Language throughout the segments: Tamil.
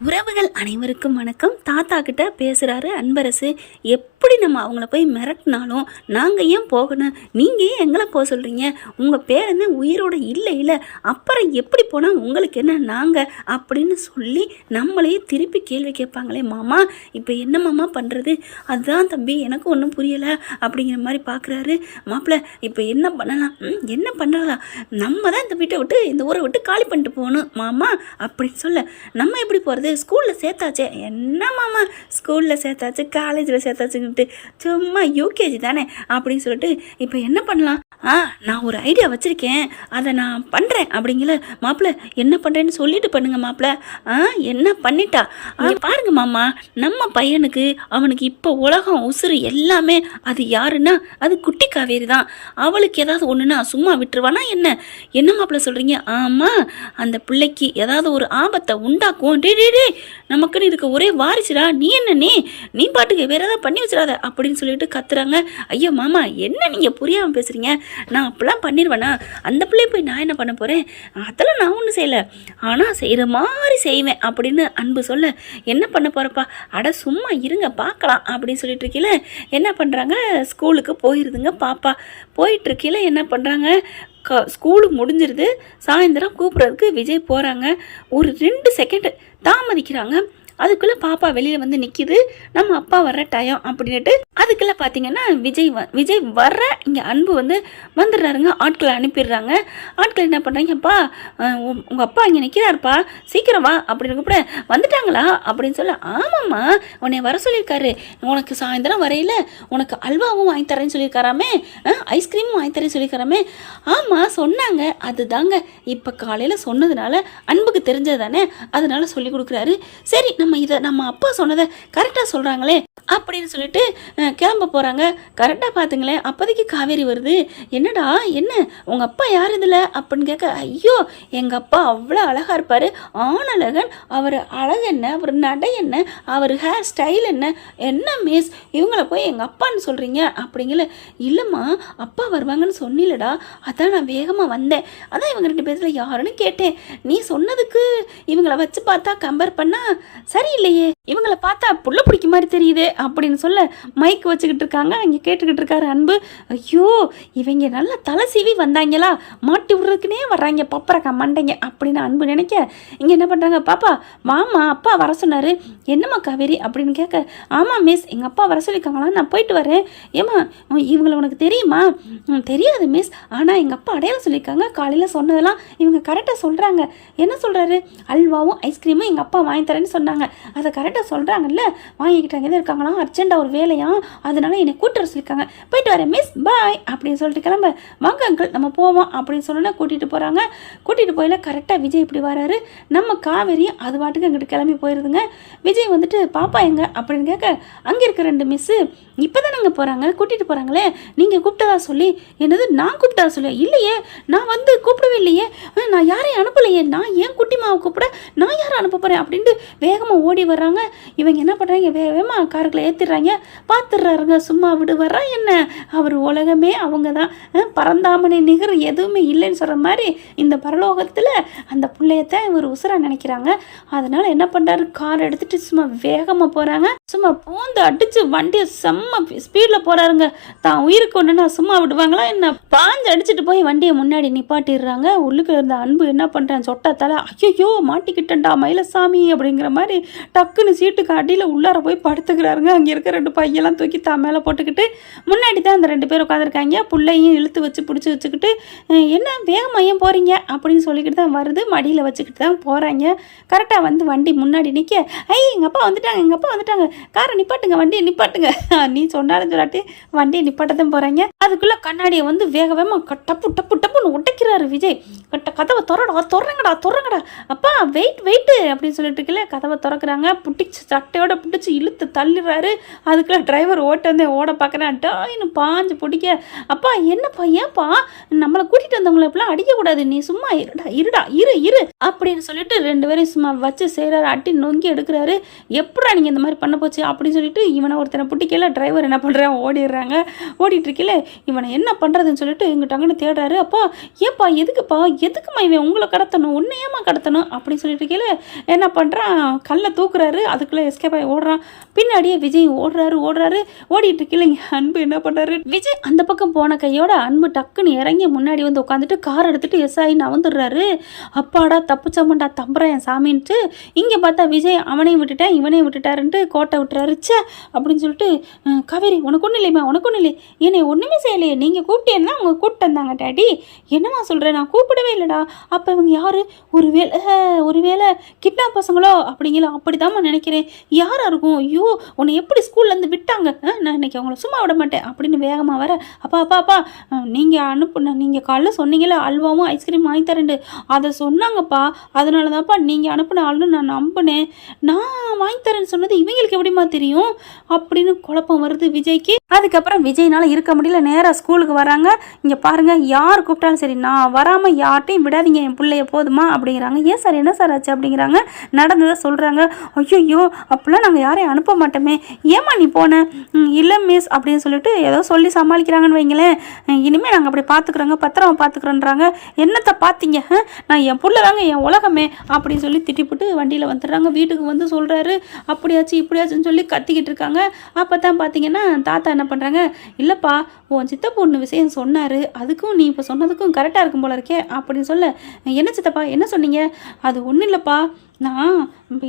உறவுகள் அனைவருக்கும் வணக்கம். தாத்தா கிட்ட பேசுகிறாரு அன்பரசு. எப்படி நம்ம அவங்கள போய் மிரட்டினாலும் நாங்கள் ஏன் போகணும், நீங்கள் ஏன் எங்களை போக சொல்கிறீங்க, உங்கள் பேரன்னு உயிரோடு இல்லை, அப்புறம் எப்படி போனால் உங்களுக்கு என்ன நாங்கள் அப்படின்னு சொல்லி நம்மளையே திருப்பி கேள்வி கேட்பாங்களே மாமா. இப்போ என்ன மாமா பண்ணுறது, அதுதான் தம்பி எனக்கு ஒன்றும் புரியலை அப்படிங்கிற மாதிரி பார்க்குறாரு மாப்பிள்ளை. இப்போ என்ன பண்ணலாம், என்ன பண்ணலாம், நம்ம தான் இந்த வீட்டை விட்டு இந்த ஊரை விட்டு காலி பண்ணிட்டு போகணும் மாமா அப்படின்னு சொல்ல, நம்ம எப்படி போகிறது, ஸ்கூலில் சேர்த்தாச்சே, என்ன மாமா ஸ்கூலில் சேர்த்தாச்சு காலேஜில் சேர்த்தாச்சுன்ட்டு சும்மா யூகேஜி தானே அப்படின்னு சொல்லிட்டு இப்போ என்ன பண்ணலாம், நான் ஒரு ஐடியா வச்சுருக்கேன், அதை நான் பண்ணுறேன் அப்படிங்கல. மாப்பிள்ளை என்ன பண்ணுறேன்னு சொல்லிட்டு பண்ணுங்க மாப்பிள்ளை. என்ன பண்ணிட்டா பாருங்க மாமா, நம்ம பையனுக்கு அவனுக்கு இப்போ உலகம் உசுறு எல்லாமே அது யாருன்னா அது குட்டி காவேரி தான். அவளுக்கு ஏதாவது ஒன்றுனா சும்மா விட்டுருவானா என்ன, என்ன மாப்பிள்ளை சொல்கிறீங்க? ஆமாம், அந்த பிள்ளைக்கு ஏதாவது ஒரு ஆபத்தை உண்டாக்கும். டே நமக்குன்னு இதுக்கு ஒரே வாரிசுடா, நீ என்ன நீ பாட்டுக்கு வேற ஏதாவது பண்ணி வச்சிடாத அப்படின்னு சொல்லிட்டு கத்துறாங்க. ஐயோ மாமா என்ன நீங்கள் புரியாமல் பேசுகிறீங்க, நான் அப்பெல்லாம் பண்ணிடுவேனா, அந்த பிள்ளைய போய் நான் என்ன பண்ண போகிறேன், அதெல்லாம் நான் ஒன்றும் செய்யலை, ஆனால் செய்கிற மாதிரி செய்வேன் அப்படின்னு அன்பு சொல்ல, என்ன பண்ண போகிறப்பா, அட சும்மா இருங்க பார்க்கலாம் அப்படின்னு சொல்லிட்டு இருக்கீல. என்ன பண்ணுறாங்க, ஸ்கூலுக்கு போயிருதுங்க பாப்பா. போயிட்டுருக்கீல என்ன பண்ணுறாங்க, ஸ்கூலுக்கு முடிஞ்சிருது, சாயந்தரம் கூப்பிட்றதுக்கு விஜய் போகிறாங்க. ஒரு 2 செகண்ட் தாமதிக்கிறாங்க. அதுக்குள்ளே பாப்பா வெளியில் வந்து நிற்கிது, நம்ம அப்பா வர்ற டைம் அப்படின்ட்டு. அதுக்குள்ளே பார்த்தீங்கன்னா விஜய் வர்ற இங்கே அன்பு வந்து வந்துடுறாருங்க. ஆட்களை அனுப்பிடுறாங்க. ஆட்கள் என்ன பண்ணுறாங்கப்பா, உங்கள் அப்பா இங்கே நிற்கிறாருப்பா, சீக்கிரம் வா அப்படின்னு கூப்பிட, வந்துட்டாங்களா அப்படின்னு சொல்ல, ஆமாம்மா உன்னை வர சொல்லியிருக்காரு, உனக்கு சாயந்தரம் வரையில் உனக்கு அல்வாவும் வாங்கி தரேன்னு சொல்லியிருக்காராமே, ஐஸ்கிரீமும் வாங்கி தரேன்னு சொல்லியிருக்காராமே. ஆமாம் சொன்னாங்க, அதுதாங்க இப்போ காலையில் சொன்னதுனால அன்புக்கு தெரிஞ்சது தானே, அதனால சொல்லி கொடுக்குறாரு. சரி நம்ம அப்பா சொன்னதை கரெக்டாக சொல்கிறாங்களே அப்படின்னு சொல்லிட்டு கிளம்ப போகிறாங்க. கரெக்டாக பார்த்துங்களேன், அப்போதைக்கு காவேரி வருது. என்னடா என்ன உங்கள் அப்பா யார் இதில் அப்படின்னு கேட்க, ஐயோ எங்கள் அப்பா அவ்வளோ அழகாக இருப்பார், ஆணழகன், அவர் அழகு என்ன, அவர் நடை என்ன, அவர் ஹேர் ஸ்டைல் என்ன மிஸ் இவங்கள போய் எங்கள் அப்பான்னு சொல்கிறீங்க அப்படிங்கல. இல்லைம்மா அப்பா வருவாங்கன்னு சொன்னில்லடா, அதான் நான் வேகமாக வந்தேன், அதான் இவங்க 2 பேர்த்தில் யாருன்னு கேட்டேன், நீ சொன்னதுக்கு இவங்களை வச்சு பார்த்தா கம்பேர் பண்ணால் சரியில்லையே, இவங்களை பார்த்தா புள்ள பிடிக்க மாதிரி தெரியுது அப்படின்னு சொல்ல, மைக் வச்சுக்கிட்டு இருக்காங்க. அங்கே கேட்டுக்கிட்டு இருக்காரு அன்பு. ஐயோ இவங்க நல்லா தலை சீவி வந்தாங்களா, மாட்டி விடுறதுக்குனே வர்றாங்க பப்பரக்கா மண்டைங்க அப்படின்னு அன்பு நினைக்க, இங்கே என்ன பண்ணுறாங்க, பாப்பா வாமா அப்பா வர சொன்னார், என்னம்மா காவேரி அப்படின்னு கேட்க, ஆமாம் மிஸ் எங்கள் அப்பா வர சொல்லியிருக்காங்களா, நான் போயிட்டு வரேன். ஏம்மா இவங்களை உனக்கு தெரியுமா? தெரியாது மிஸ், ஆனால் எங்கள் அப்பா அடையாளம் சொல்லியிருக்காங்க, காலையில் சொன்னதெல்லாம் இவங்க கரெக்டாக சொல்கிறாங்க. என்ன சொல்கிறாரு, அல்வாவும் ஐஸ்கிரீமும் எங்கள் அப்பா வாங்கி தரேன்னு சொன்னாங்க, அதை கரெக்டாக சொல்கிறாங்கல்ல, வாங்கிக்கிட்டாங்க தான் இருக்காங்களா, அர்ஜென்ட்டாக ஒரு வேலையா, அதனால என்னை கூட்டுற சொல்லியிருக்காங்க, போயிட்டு வரேன் மிஸ் பாய் அப்படின்னு சொல்லிட்டு கிளம்ப, வாங்க அங்கிள் நம்ம போவோம் அப்படின்னு சொன்னோன்னா கூட்டிகிட்டு போகிறாங்க. கூட்டிகிட்டு போயில கரெக்டாக விஜய் இப்படி வராரு. நம்ம காவேரியும் அது பாட்டுக்கு அங்கிட்டு கிளம்பி போயிருதுங்க. விஜய் வந்துட்டு பாப்பா எங்க அப்படின்னு கேட்க, அங்கே இருக்க 2 மிஸ்ஸு இப்போ தான் நாங்கள் போகிறாங்க, கூட்டிகிட்டு போகிறாங்களே, நீங்கள் கூப்பிட்டதா சொல்லி. என்னது நான் கூப்பிட்டதா சொல்லி? இல்லையே நான் வந்து கூப்பிடவே இல்லையே, நான் யாரையும் அனுப்பலையே, நான் ஏன் குட்டி மாவை கூப்பிட, நான் யாரை அனுப்ப போகிறேன் அப்படின்ட்டு வேகமாக ஓடி வர்றாங்க. இவங்க என்ன பண்ணுறாங்க, வேகமாக காருக்குள்ளே ஏற்றிடுறாங்க. பார்த்துடுறாருங்க, சும்மா விடு வர்றா என்ன, அவர் உலகமே அவங்க தான், பரந்தாமனை நிகர் எதுவுமே இல்லைன்னு சொல்கிற மாதிரி இந்த பரலோகத்தில் அந்த பிள்ளையத்தான் இவர் உசுரா நினைக்கிறாங்க. அதனால் என்ன பண்ணுறாரு, கார் எடுத்துகிட்டு சும்மா வேகமாக போகிறாங்க. சும்மா பூந்து அடித்து வண்டியை செம்ம ஸ்பீடில் போகிறாருங்க. தான் உயிருக்கு ஒன்றுனா சும்மா விடுவாங்களா என்ன, பாஞ்சு அடிச்சுட்டு போய் வண்டியை முன்னாடி நிப்பாட்டிடுறாங்க. உள்ளுக்கு இருந்த அன்பு என்ன பண்ணுறான், சொட்டத்தால் ஐயோ மாட்டிக்கிட்டேன்டா மயிலசாமி அப்படிங்கிற மாதிரி டக்குன்னு சீட்டுக்கு அடியில் உள்ளார போய் படுத்துக்கிறாருங்க. அங்கே இருக்க 2 பையெல்லாம் தூக்கி மேலே போட்டுக்கிட்டு முன்னாடி தான் அந்த 2 பேர் உட்காந்துருக்காங்க. பிள்ளையும் இழுத்து வச்சு பிடிச்சி வச்சுக்கிட்டு, என்ன வேகமாக ஏன் போகிறீங்க அப்படின்னு சொல்லிக்கிட்டு தான் வருது, மடியில் வச்சுக்கிட்டு தான் போகிறாங்க. கரெக்டாக வந்து வண்டி முன்னாடி நிற்க, எங்கள் அப்பா வந்துட்டாங்க, காரை நிப்பாட்டுங்க, வண்டியை நிப்பாட்டுங்க, நீ சொன்னாலும் சொல்லாட்டி வண்டியை நிப்பாட்டதான் போகிறாங்க. அதுக்குள்ளே கண்ணாடியை வந்து வேகமாக டப்பு டப்பு டப்புன்னு உடைக்கிறாரு விஜய். கதவை திறங்கடா அப்பா வெயிட்டு அப்படின்னு சொல்லிட்டு இருக்கல, கதவை திறக்கிறாங்க. புட்டிச்சு சட்டையோட பிடிச்சி இழுத்து தள்ளிடுறாரு. அதுக்குள்ள டிரைவர் ஓட பார்க்குறேன், டாயின்னு பாஞ்சு பிடிக்க, அப்பா என்னப்பா ஏன்ப்பா நம்மளை கூட்டிகிட்டு வந்தவங்களை இப்பெல்லாம் அடிக்கக்கூடாது, நீ சும்மா இரு அப்படின்னு சொல்லிட்டு 2 பேரையும் சும்மா வச்சு செய்கிறாரு. அட்டி நொங்கி எடுக்கிறாரு. எப்படா நீங்கள் இந்த மாதிரி பண்ண போச்சு அப்படின்னு சொல்லிட்டு இவனை ஒருத்தனை பிடிக்கல. டிரைவர் என்ன பண்ணுறான், ஓடிடுறாங்க. ஓடிட்டு இருக்கல, இவனை என்ன பண்ணுறதுன்னு சொல்லிட்டு இங்கிட்ட அங்கன்னு தேடுறாரு. அப்பா ஏப்பா எதுக்குமா இவன் உங்களை கடத்தணும், உன்னையேம்மா கடத்தணும் அப்படின்னு சொல்லிட்டு கீழே என்ன பண்ணுறான், கல்லை தூக்குறாரு. அதுக்குள்ளே எஸ்கேப் ஆகி ஓடுறான். பின்னாடியே விஜய் ஓடுறாரு. ஓடிட்டு இருக்கீங்க அன்பு என்ன பண்ணுறாரு, விஜய் அந்த பக்கம் போன கையோட அன்பு டக்குன்னு இறங்கி முன்னாடி வந்து உட்காந்துட்டு கார் எடுத்துகிட்டு எஸ்ஆகி நவந்துடுறாரு. அப்பாடா தப்புச்சமண்டா தம்புறேன் என் சாமின்ட்டு இங்கே பார்த்தா விஜய் அவனையும் விட்டுட்டேன் இவனையும் விட்டுட்டாருன்ட்டு கோட்டை விட்டுறாரு. ச்சே அப்படின்னு சொல்லிட்டு, காவேரி உனக்கு ஒன்றும் இல்லைம்மா, உனக்கு ஒன்றும் இல்லை, என்னை ஒன்றுமே செய்யலையே, நீங்கள் கூப்பிட்டேன்னா அவங்க கூப்பிட்டு வந்தாங்க டாடி. என்னம்மா சொல்கிறேன், நான் கூப்பிடவே இல்லைடா. அப்போ இவங்க யார், ஒருவேளை கிட்னாப் பசங்களோ அப்படிங்களா, அப்படிதாம்மா நினைக்கிறேன். யாராக இருக்கும், ஐயோ உன்னை எப்படி ஸ்கூல்லேருந்து விட்டாங்க, நான் இன்னைக்கு அவங்கள சும்மா விட மாட்டேன் அப்படின்னு வேகமாக வர, அப்பா நீங்கள் காலைல சொன்னீங்களே அல்வாவும் ஐஸ்கிரீம் வாங்கி தரேன்ட்டு, அதை சொன்னாங்கப்பா, அதனால தான்ப்பா நீங்கள் அனுப்பின ஆளுன்னு நான் நம்பினேன். நான் வாங்கி தரேன்னு சொன்னது இவங்களுக்கு எப்படிமா தெரியும் அப்படின்னு குழப்பம் வருது விஜய்க்கு. அதுக்கப்புறம் விஜய்னால இருக்க முடியல, நேராக ஸ்கூலுக்கு வராங்க. இங்கே பாருங்கள், யார் கூப்பிட்டாலும் சரி நான் வராமல் யார்ட்டையும் விடாதீங்க என் பிள்ளைய போதுமா அப்படிங்கிறாங்க. ஏன் சார் என்ன சார் ஆச்சு அப்படிங்கிறாங்க. நடந்ததை சொல்கிறாங்க. ஐயோ அப்படிலாம் நாங்கள் யாரையும் அனுப்ப மாட்டோமே, ஏமா நீ போன, இல்லை மிஸ் அப்படின்னு சொல்லிட்டு ஏதோ சொல்லி சமாளிக்கிறாங்கன்னு வைங்களேன். இனிமேல் நாங்கள் அப்படி பார்த்துக்குறோங்க, பத்திரமா பார்த்துக்குறோன்றாங்க. என்னத்தை பார்த்தீங்க, நான் என் புள்ள தாங்க என் உலகமே அப்படின்னு சொல்லி திட்டிப்புட்டு வண்டியில் வந்துடுறாங்க. வீட்டுக்கு வந்து சொல்கிறாரு, அப்படியாச்சு இப்படியாச்சுன்னு சொல்லி கத்திக்கிட்டு இருக்காங்க. அப்போ தான் பார்த்தீங்கன்னா தாத்தா என்ன பண்ணுறாங்க, இல்லைப்பா உன் சித்தப்பா ஒன்று விஷயம் சொன்னார், அதுக்கும் நீ இப்போ சொன்னதுக்கும் கரெக்டாக இருக்கும் போல இருக்கே அப்படின்னு சொல்ல, என்ன சித்தப்பா என்ன சொன்னீங்க, அது ஒன்றும் இல்லைப்பா, நான்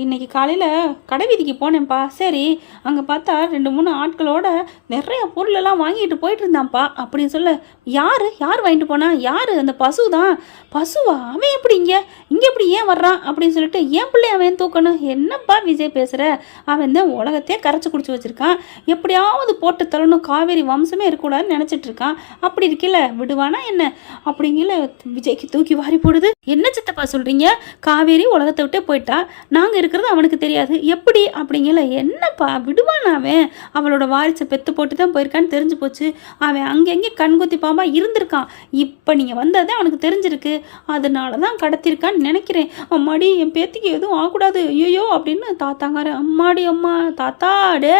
இன்றைக்கி காலையில் கடை வீதிக்கு போனேன்ப்பா. சரி அங்கே பார்த்தா 2-3 ஆட்களோட நிறைய பொருளெல்லாம் வாங்கிட்டு போயிட்டு இருந்தான்ப்பா அப்படின்னு சொல்ல, யார் வாங்கிட்டு போனா, யார், அந்த பசு தான். பசுவா, அவன் எப்படி இங்கே எப்படி ஏன் வர்றான் அப்படின்னு சொல்லிட்டு, ஏன் பிள்ளை அவன் தூக்கணும், என்னப்பா விஜய் பேசுகிற, அவன் தான் உலகத்தையே கரைச்சி குடிச்சு வச்சுருக்கான், எப்படியாவது போட்டு தள்ளணும், காவேரி வம்சமே இருக்கக்கூடாதுன்னு நினச்சிட்டு இருக்கான், அப்படி இருக்கல விடுவானா என்ன அப்படிங்கல விஜய்க்கு தூக்கி வாரி போடுது. என்ன சித்தப்பா சொல்கிறீங்க, காவேரி உலகத்தை விட்டே போயிட்டா, நாங்கள் இருக்கிறது அவனுக்கு தெரியாது எப்படி அப்படிங்கல, என்னப்பா விடுவான், அவளோட வாரிசை பெத்து போட்டு தான் போயிருக்கான்னு தெரிஞ்சு போச்சு, அவன் அங்கங்கே கண்குத்தி பாம்பா இருந்திருக்கான், இப்போ நீங்கள் வந்ததே அவனுக்கு தெரிஞ்சிருக்கு, அதனால தான் கடத்திருக்கான்னு நினைக்கிறேன். அம்மாடி என் பேத்திக்கு எதுவும் ஆகக்கூடாது ஐயோ அப்படின்னு தாத்தாங்கார. அம்மாடி அம்மா தாத்தா, டே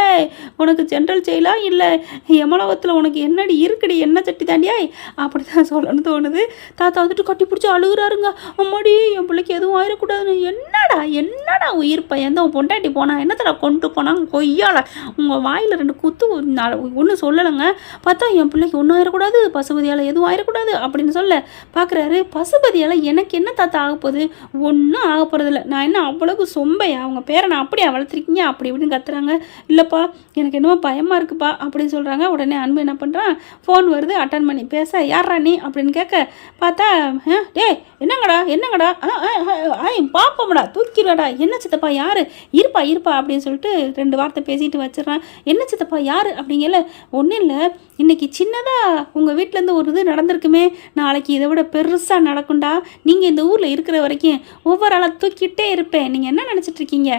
உனக்கு ஜென்ரல் ஜெயிலா இல்லை யமலோகத்தில் உனக்கு என்னடி இருக்குடி, என்ன சட்டி தாண்டியாய் அப்படி தான் சொல்லணும்னு தோணுது. தாத்தா வந்துட்டு கட்டி பிடிச்சி அழுகுறாருங்க. அம்மாடி என் பிள்ளைக்கு எதுவும் ஆயிடக்கூடாதுன்னு. என்னடா உயிர் பையன் தான் பொண்டாட்டி போனா, என்னத்தடா கொண்டு போனாங்க கொய்யால, உங்கள் வாயில் 2 குத்து ஒன்றும் சொல்லலைங்க. பார்த்தா என் பிள்ளைக்கு ஒன்றும் ஆயிடக்கூடாது, பசுபதியால் எதுவும் ஆயிடக்கூடாது அப்படின்னு சொல்ல பார்க்குறாரு. பசுபதியால் எனக்கு என்ன தாத்தா ஆக போகுது, ஒன்றும் ஆக போகிறதில்ல, நான் என்ன அவ்வளவு சொம்பையா, அவங்க பேரை நான் அப்படியே வளர்த்துருக்கீங்க அப்படி இப்படின்னு கத்துறாங்க. இல்லைப்பா எனக்கு என்னமோ பயமாக இருக்குப்பா அப்படின்னு சொல்கிறாங்க. உடனே அன்பு என்ன பண்ணுறான், ஃபோன் வருது, அட்டன் பண்ணி பேச, யாரா நீ அப்படின்னு கேட்க, பார்த்தா டே என்னங்கடா பாப்போம்டா தூக்கிடுவாடா, என்ன சித்தப்பா யார், இருப்பா அப்படின்னு சொல்லிட்டு 2 வார்த்தை பேசிட்டு வச்சிடறான். என்ன சித்தப்பா யார் அப்படிங்கல, ஒன்றும் இல்லை, இன்றைக்கி சின்னதாக உங்கள் வீட்டிலேருந்து ஒரு இது நடந்திருக்குமே, நாளைக்கு இதை விட பெருசாக நடக்கும்டா, நீங்கள் இந்த ஊரில் இருக்கிற வரைக்கும் ஒவ்வொரு ஆளாக தூக்கிட்டே இருப்பேன், நீங்கள் என்ன நினச்சிட்ருக்கீங்க,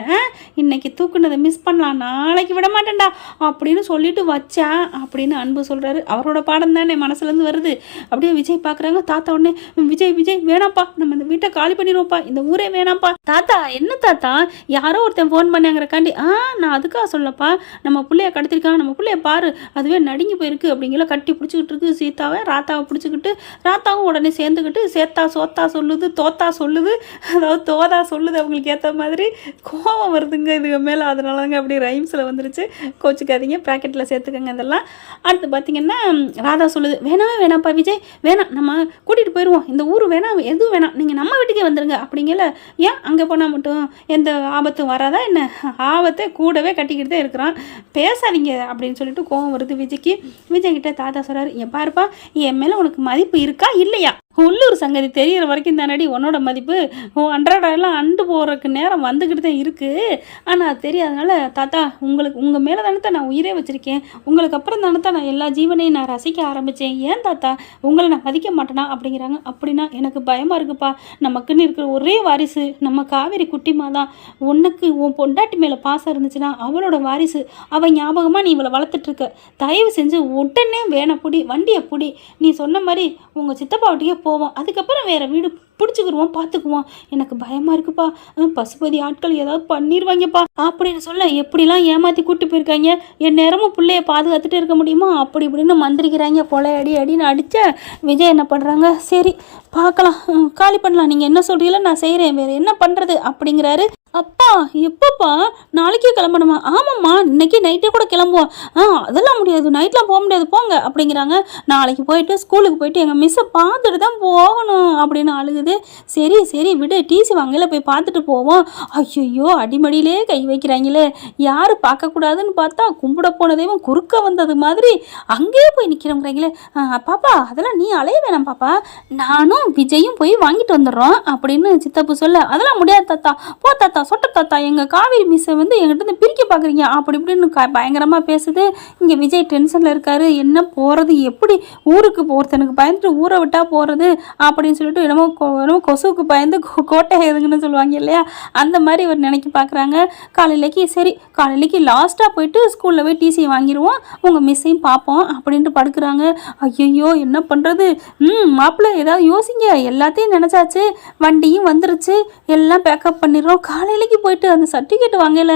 இன்றைக்கி தூக்குனதை மிஸ் பண்ணலாம், நாளைக்கு விட மாட்டேன்டா அப்படின்னு சொல்லிட்டு வச்சா அப்படின்னு அன்பு சொல்கிறாரு. அவரோட பாடம் தானே மனசுலேருந்து வருது. அப்படியே விஜய் பார்க்குறாங்க. தாத்தா உடனே விஜய் வேணாம்ப்பா, நம்ம இந்த வீட்டை காலி பண்ணிடுவோம்ப்பா, இந்த ஊரே வேணாம்ப்பா. தாத்தா என்ன தாத்தா, யாரோ ஒருத்தன் ஃபோன் பண்ணாங்கிறக்காண்டி, நான் அதுக்காக சொல்லப்பா, நம்ம பிள்ளைய கடத்திருக்கான், நம்ம பிள்ளைய பாரு, அதுவே நடுங்கி போயிருக்கு அப்படிங்கிற கட்டி பிடிச்சிக்கிட்டு இருக்கு சீதாவை. ராத்தாவை பிடிச்சிக்கிட்டு ராத்தாவும் உடனே சேர்ந்துக்கிட்டு சேத்தா சோத்தா சொல்லுது, தோத்தா சொல்லுது, அதாவது தோதா சொல்லுது. அவங்களுக்கு ஏற்ற மாதிரி கோபம் வருதுங்க இதுக்கு மேலே, அதனாலங்க அப்படி ரைம்ஸில் வந்துருச்சு, கோச்சிக்காதீங்க, ப்ராக்கெட்டில் சேர்த்துக்கங்க இதெல்லாம். அடுத்து பார்த்தீங்கன்னா ராதா சொல்லுது, வேணாம்ப்பா விஜய் வேணாம், நம்ம கூட்டிகிட்டு போயிடுவோம், இந்த ஊர் வேணாம், எதுவும் வேணாம், நீங்கள் நம்ம வீட்டுக்கே வந்துடுங்க அப்படிங்கல. ஏன் அங்கே போனால் மட்டும் எந்த ஆபத்தும் வராதா என்ன, ஆபத்தை கூடவே கட்டிக்கிட்டு தான் இருக்கிறான், பேசாதீங்க அப்படின்னு சொல்லிட்டு கோபம் வருது விஜய்க்கு. விஜய்கிட்ட தாத்தா சொல்கிறாரு, என் பாருப்பா, என் மேலே உனக்கு மதிப்பு இருக்கா இல்லையா, உள்ளூர் சங்கதி தெரிகிற வரைக்கும் தானடி உன்னோட மதிப்பு, அன்றாடெல்லாம் அண்டு போகிறதுக்கு நேரம் வந்துக்கிட்டு தான் இருக்குது, ஆனால் அது தெரியாதனால தாத்தா உங்கள் மேலே தானே நான் உயிரே வச்சுருக்கேன், உங்களுக்கு அப்புறம் தானே நான் எல்லா ஜீவனையும் நான் ரசிக்க ஆரம்பித்தேன், ஏன் தாத்தா உங்களை நான் மதிக்க மாட்டேனா அப்படிங்கிறாங்க. அப்படின்னா எனக்கு பயமாக இருக்குப்பா, நமக்குன்னு இருக்கிற ஒரே வாரிசு நம்ம காவேரி குட்டிமா தான், உனக்கு உன் பொண்டாட்டி மேலே பாசம் இருந்துச்சுன்னா அவளோட வாரிசு, அவள் ஞாபகமாக நீ இவளை வளர்த்துட்ருக்க, தயவு செஞ்சு உடனே வேணை புடி, வண்டியை புடி, நீ சொன்ன மாதிரி உங்கள் சித்தப்பாவட்டியே போவோம், அதுக்கப்புறம் வேறு வீடு பிடிச்சிக்கிருவோம், பார்த்துக்குவோம். எனக்கு பயமாக இருக்குப்பா, பசுபதி ஆட்கள் ஏதாவது பண்ணிடுவாங்கப்பா அப்படின்னு சொல்ல, எப்படிலாம் ஏமாற்றி கூப்பிட்டு போயிருக்காங்க, என் நேரமும் பிள்ளைய பாதுகாத்துட்டு இருக்க முடியுமா அப்படி இப்படின்னு மந்திரிக்கிறாங்க. கொலை அடி அடின்னு அடித்த விஜய் என்ன பண்ணுறாங்க, சரி பார்க்கலாம், காலி பண்ணலாம், நீங்கள் என்ன சொல்கிறீங்களோ நான் செய்கிறேன், வேறு என்ன பண்ணுறது அப்படிங்கிறாரு. அப்பா எப்பப்பா நாளைக்கே கிளம்பணுமா? ஆமாம்மா, இன்னைக்கு நைட்டே கூட கிளம்புவோம். அதெல்லாம் முடியாது, நைட்லாம் போக முடியாது, போங்க அப்படிங்கிறாங்க. நாளைக்கு போயிட்டு ஸ்கூலுக்கு போயிட்டு எங்கள் மிஸ்ஸை பார்த்துட்டு தான் போகணும் அப்படின்னு அழுகுது. சரி சரி விடு, டிசி வாங்கல போய் பார்த்துட்டு போவோம். ஐயோ அடிமடியிலே கை வைக்கிறாங்களே, யார் பார்க்கக்கூடாதுன்னு பார்த்தா கும்பிட போனதேவும் குறுக்க வந்தது மாதிரி அங்கேயே போய் நிற்கிறோங்கிறாங்களே. பாப்பா அதெல்லாம் நீ அலைய வேணாம் பாப்பா, நானும் விஜயும் போய் வாங்கிட்டு வந்துடுறோம் அப்படின்னு சித்தப்பு சொல்ல, அதெல்லாம் முடியாது தாத்தா, போ தாத்தா, சொட்ட தாத்தா, எங்கள் காவேரி மிஸ்ஸை வந்து எங்கிட்ட பிரிக்க பார்க்குறீங்க அப்படி இப்படின்னு பயங்கரமாக பேசுது. இங்கே விஜய் டென்ஷனில் இருக்காரு, என்ன போகிறது, எப்படி ஊருக்கு ஒருத்தனுக்கு பயந்துட்டு ஊரை விட்டால் போகிறது அப்படின்னு சொல்லிட்டு என்னமோ கொசுவுக்கு பயந்து கோட்டை எதுங்கன்னு சொல்லுவாங்க இல்லையா, அந்த மாதிரி இவர் நினைக்கி பார்க்குறாங்க. காலையிலைக்கு லாஸ்ட்டாக போயிட்டு ஸ்கூலில் போய் டிசி வாங்கிடுவோம், உங்கள் மிஸ்ஸையும் பார்ப்போம் அப்படின்ட்டு படுக்கிறாங்க. ஐயோ என்ன பண்ணுறது, மாப்பிள்ளை ஏதாவது யோசிங்க, எல்லாத்தையும் நினச்சாச்சு, வண்டியும் வந்துருச்சு, எல்லாம் பேக்கப் பண்ணிடுறோம், காலையிலைக்கு போயிட்டு அந்த சர்டிஃபிகேட் வாங்கல,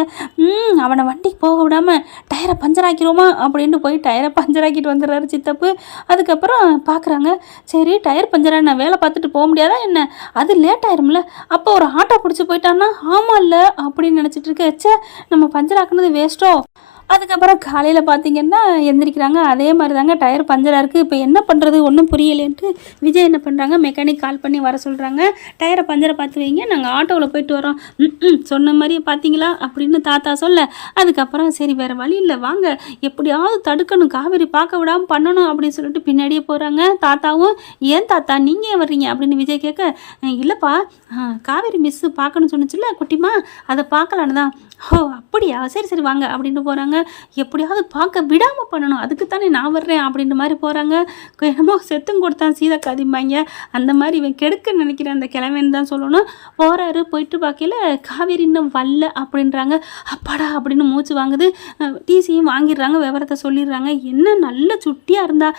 அவனை வண்டிக்கு போக விடாமல் டயரை பஞ்சர் ஆக்கிடுவோமா அப்படின்ட்டு போய் டயரை பஞ்சர் ஆக்கிட்டு வந்துடுறாரு சித்தப்பு. அதுக்கப்புறம் பார்க்குறாங்க, சரி டயர் பஞ்சராக நான் வேலை பார்த்துட்டு போக முடியாதா என்ன, அது லேட் ஆயிரும்ல, அப்போ ஒரு ஆட்டோ பிடிச்சி போயிட்டான்னா ஆமாம் இல்லை அப்படின்னு நினச்சிட்டு இருக்க, ச்சே நம்ம பஞ்சர் ஆக்குனது வேஸ்ட்டோ. அதுக்கப்புறம் காலையில் பார்த்திங்கன்னா எந்திரிக்கிறாங்க, அதே மாதிரி தாங்க டயர் பஞ்சராக இருக்குது. இப்போ என்ன பண்ணுறது ஒன்றும் புரியலேன்ட்டு விஜய் என்ன பண்ணுறாங்க, மெக்கானிக் கால் பண்ணி வர சொல்கிறாங்க. டயரை பஞ்சரை பார்த்து வைங்க, நாங்கள் ஆட்டோவில் போயிட்டு வரோம். சொன்ன மாதிரியே பார்த்தீங்களா அப்படின்னு தாத்தா சொல்ல, அதுக்கப்புறம் சரி வேறு வழி இல்லை வாங்க, எப்படியாவது தடுக்கணும், காவேரி பார்க்க விடாமல் பண்ணணும் அப்படின்னு சொல்லிட்டு பின்னாடியே போகிறாங்க. தாத்தாவும் ஏன் தாத்தா நீங்கள் ஏன் வர்றீங்க அப்படின்னு விஜய் கேட்க, இல்லைப்பா காவேரி மிஸ்ஸு பார்க்கணும்னு சொன்னிச்சுல்ல குட்டிமா, அதை பார்க்கலான்னு தான். ஓ அப்படியா, சரி சரி வாங்க அப்படின்ட்டு போகிறாங்க. எப்படியாவது பார்க்க விடாமல் பண்ணணும், அதுக்கு தானே நான் வர்றேன் அப்படின்ற மாதிரி போகிறாங்க. என்னமோ செத்தும் கொடுத்தான் சீதா காதிம்பாங்க, அந்த மாதிரி இவன் கெடுக்க நினைக்கிறேன் அந்த கிழமைன்னு தான் சொல்லணும். போகிறாரு, போயிட்டு பார்க்கல காவேரி இன்னும் வரல அப்படின்றாங்க. அப்பாடா அப்படின்னு மூச்சு வாங்குது. டிசியும் வாங்கிடுறாங்க, விவரத்தை சொல்லிடுறாங்க. என்ன நல்ல சுட்டியாக இருந்தா,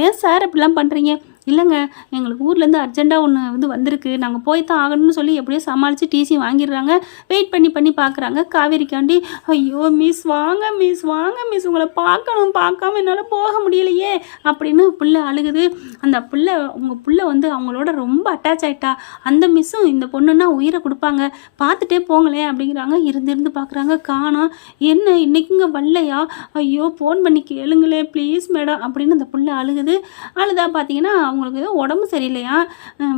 ஏன் சார் இப்படிலாம் பண்ணுறீங்க? இல்லைங்க எங்களுக்கு ஊர்லேருந்து அர்ஜெண்ட்டாக ஒன்று வந்து வந்திருக்கு, நாங்கள் போய் தான் ஆகணும்னு சொல்லி எப்படியோ சமாளித்து டிசி வாங்கிடுறாங்க. வெயிட் பண்ணி பார்க்குறாங்க காவேரிக்காண்டி. ஐயோ மிஸ் வாங்க மிஸ் உங்களை பார்க்காம என்னால் போக முடியலையே அப்படின்னு புள்ள அழுகுது. அந்த உங்கள் புள்ள வந்து அவங்களோட ரொம்ப அட்டாச் ஆகிட்டா, அந்த மிஸ்ஸும் இந்த பொண்ணுன்னா உயிரை கொடுப்பாங்க, பார்த்துட்டே போங்களேன் அப்படிங்கிறாங்க. இருந்து பார்க்குறாங்க, காணோம். என்ன இன்றைக்குங்க வரலையா, ஐயோ ஃபோன் பண்ணி கேளுங்களே ப்ளீஸ் மேடம் அப்படின்னு அந்த புள்ள அழுகுது. அழுதா பார்த்தீங்கன்னா அவங்களுக்கு ஏதோ உடம்பு சரியில்லையா,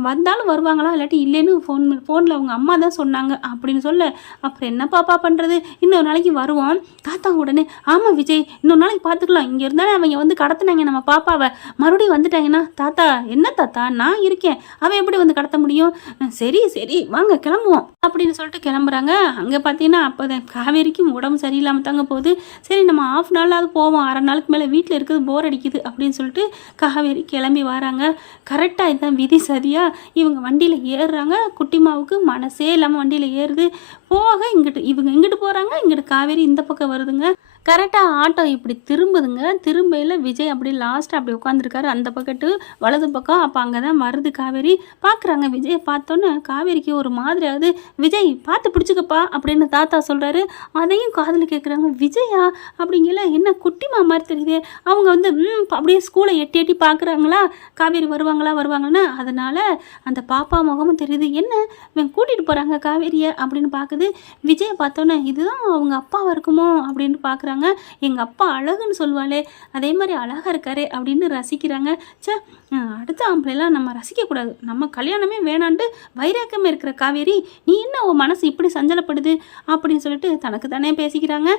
வந்தாலும் வருவாங்களா இல்லாட்டி இல்லைன்னு ஃபோனில் அவங்க அம்மா தான் சொன்னாங்க அப்படின்னு சொல்ல, அப்புறம் என்ன பாப்பா பண்ணுறது, இன்னொரு நாளைக்கு வருவோம். தாத்தா உடனே ஆமாம் விஜய் இன்னொரு நாளைக்கு பார்த்துக்கலாம், இங்கே இருந்தாலும் அவங்க வந்து கடத்தினாங்க நம்ம பாப்பாவை, மறுபடியும் வந்துட்டாங்கன்னா தாத்தா என்ன தாத்தா நான் இருக்கேன், அவன் எப்படி வந்து கடத்த முடியும், சரி வாங்க கிளம்புவோம் அப்படின்னு சொல்லிட்டு கிளம்புறாங்க. அங்கே பார்த்தீங்கன்னா அப்போ காவேரிக்கும் உடம்பு சரியில்லாமல் தாங்க போகுது. சரி நம்ம ஆஃப் நாளாவது போவோம், அரை நாளுக்கு மேலே வீட்டில் இருக்குது போர் அடிக்குது அப்படின்னு சொல்லிட்டு காவேரி கிளம்பி வராங்க. கரெக்டாக இதுதான் விதி சரியா, இவங்க வண்டியில் ஏறுறாங்க. குட்டிமாவுக்கு மனசே இல்லாமல் வண்டியில் ஏறுது. போக இவங்க இங்கிட்டு போகிறாங்க, இங்கிட்டு காவேரி இந்த பக்கம் வருதுங்க. கரெக்டாக ஆட்டோ இப்படி திரும்புதுங்க. திரும்பையில் விஜய் அப்படி லாஸ்ட்டாக அப்படி உட்காந்துருக்காரு அந்த பக்கத்து வலது பக்கம். அப்போ அங்கே தான் வருது காவேரி. பார்க்குறாங்க, விஜயை பார்த்தோன்னே காவேரிக்கு ஒரு மாதிரி ஆகுது. விஜய் பார்த்து பிடிச்சிக்கப்பா அப்படின்னு தாத்தா சொல்கிறாரு. அதையும் காதில் கேட்குறாங்க. விஜயா அப்படிங்கல என்ன குட்டிமா மாதிரி தெரியுது. அவங்க வந்து அப்படியே ஸ்கூலை எட்டி பார்க்குறாங்களா, காவேரி வருவாங்கன்னு. அதனால் அந்த பாப்பா முகமும் தெரியுது. என்ன இவன் கூட்டிகிட்டு போகிறாங்க காவேரியை அப்படின்னு பார்க்குது. விஜயை பார்த்தோன்னே இதுதான் அவங்க அப்பாவாக இருக்குமோ அப்படின்னு பார்க்குறாங்க. எங்கள் அப்பா அழகுன்னு சொல்லுவாளே அதே மாதிரி அழகாக இருக்காரே அப்படின்னு ரசிக்கிறாங்க. அடுத்த ஆம்பளைலாம் நம்ம ரசிக்கக்கூடாது, நம்ம கல்யாணமே வேணான்ட்டு வைராக்கமே இருக்கிற காவேரி நீ என்ன உன் மனசு இப்படி சஞ்சலப்படுது அப்படின்னு சொல்லிட்டு தனக்கு தானே பேசிக்கிறாங்க.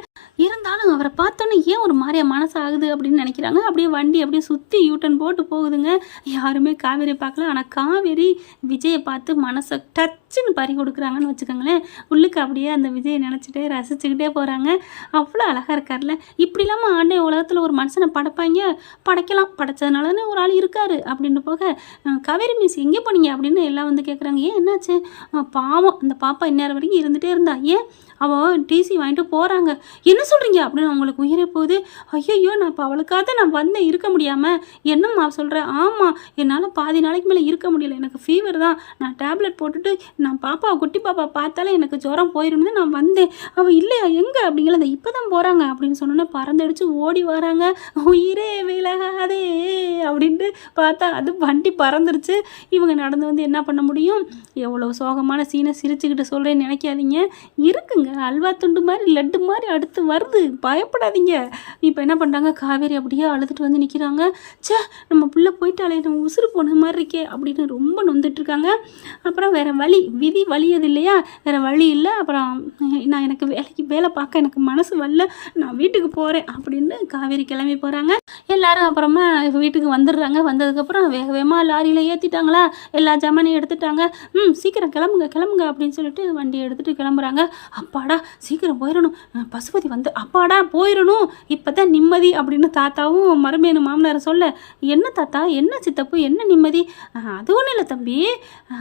இருந்தாலும் அவரை பார்த்தோன்னே ஏன் ஒரு மாதிரியா மனசு ஆகுது அப்படின்னு நினைக்கிறாங்க. அப்படியே வண்டி அப்படியே சுற்றி யூட்டன் போட்டு போகுதுங்க. யாருமே காவேரி பார்க்கல. ஆனால் காவேரி விஜயை பார்த்து மனசை டச்சுன்னு பறி கொடுக்குறாங்கன்னு வச்சுக்கோங்களேன். உள்ளுக்கு அப்படியே அந்த விஜயை நினச்சிட்டே ரசிச்சுக்கிட்டே போகிறாங்க. அவ்வளோ அழகாக இருக்கார்ல. இப்படி இல்லாமல் ஆண்டே உலகத்தில் ஒரு மனுஷனை படைக்கலாம், படைச்சதுனாலன்னு ஒரு ஆள் இருக்காரு அப்படின்னு போக, காவேரி மிஸ் எங்கே போனீங்க அப்படின்னு எல்லாம் வந்து கேட்குறாங்க. ஏன் என்னாச்சு, பாவம் அந்த பாப்பா இந்நேரம் வரைக்கும் இருந்துகிட்டே இருந்தா, ஏன் அவள் டிசி வாங்கிட்டு போகிறாங்க. என்ன சொல்கிறீங்க அப்படின்னு அவங்களுக்கு உயிரே போகுது. ஐயோ நான் இப்போ அவளுக்காக நான் வந்தேன், இருக்க முடியாமல். என்னம்மா சொல்கிறேன்? ஆமாம், என்னால் பாதி நாளைக்கு மேலே இருக்க முடியல, எனக்கு ஃபீவர் தான். நான் டேப்லெட் போட்டுட்டு நான் பாப்பா குட்டி பாப்பா பார்த்தாலே எனக்கு ஜுரம் போயிடும்னு நான் வந்தேன். அவள் இல்லையா எங்கே அப்படிங்கிற அந்த இப்போ தான் போகிறாங்க அப்படின்னு சொன்னோன்னே பறந்தடிச்சு ஓடி வராங்க. உயிரே விலகாதே அப்படின்ட்டு பார்த்தா அது வண்டி பறந்துருச்சு. இவங்க நடந்து வந்து என்ன பண்ண முடியும்? எவ்வளோ சோகமான சீனை சிரிச்சுக்கிட்டு சொல்கிறேன்னு நினைக்காதீங்க. இருக்குங்க, அல்வா துண்டு மாதிரி லட்டு மாதிரி அடுத்து வருது, பயப்படாதீங்க. இப்போ என்ன பண்ணுறாங்க, காவேரி அப்படியே அழுதுட்டு வந்து நிற்கிறாங்க. சே, நம்ம பிள்ளை போயிட்டாலே, நம்ம உசுறு போன மாதிரி இருக்கே அப்படின்னு ரொம்ப நொந்துட்டுருக்காங்க. அப்புறம் வேறு வழி, விதி வழியது இல்லையா, வேறு வழி இல்லை. அப்புறம் நான் எனக்கு வேலை பார்க்க எனக்கு மனசு வரல, நான் வீட்டுக்கு போகிறேன் அப்படின்னு காவேரி கிளம்பி போகிறாங்க. எல்லாரும் அப்புறமா வீட்டுக்கு வந்துடுறாங்க. வந்ததுக்கப்புறம் வேக வேகமாக லாரியில் ஏற்றிட்டாங்களா, எல்லா ஜாமானையும் எடுத்துட்டாங்க. சீக்கிரம் கிளம்புங்க அப்படின்னு சொல்லிட்டு வண்டியை எடுத்துகிட்டு கிளம்புறாங்க. அப்பாடா சீக்கிரம் போயிடணும், பசுபதி வந்து அப்பாடா போயிடணும், இப்போ தான் நிம்மதி அப்படின்னு தாத்தாவும் மருமேனு மாமனார் சொல்ல, என்ன தாத்தா, என்ன சித்தப்பு, என்ன நிம்மதி? அது ஒன்றும் இல்லை தம்பி,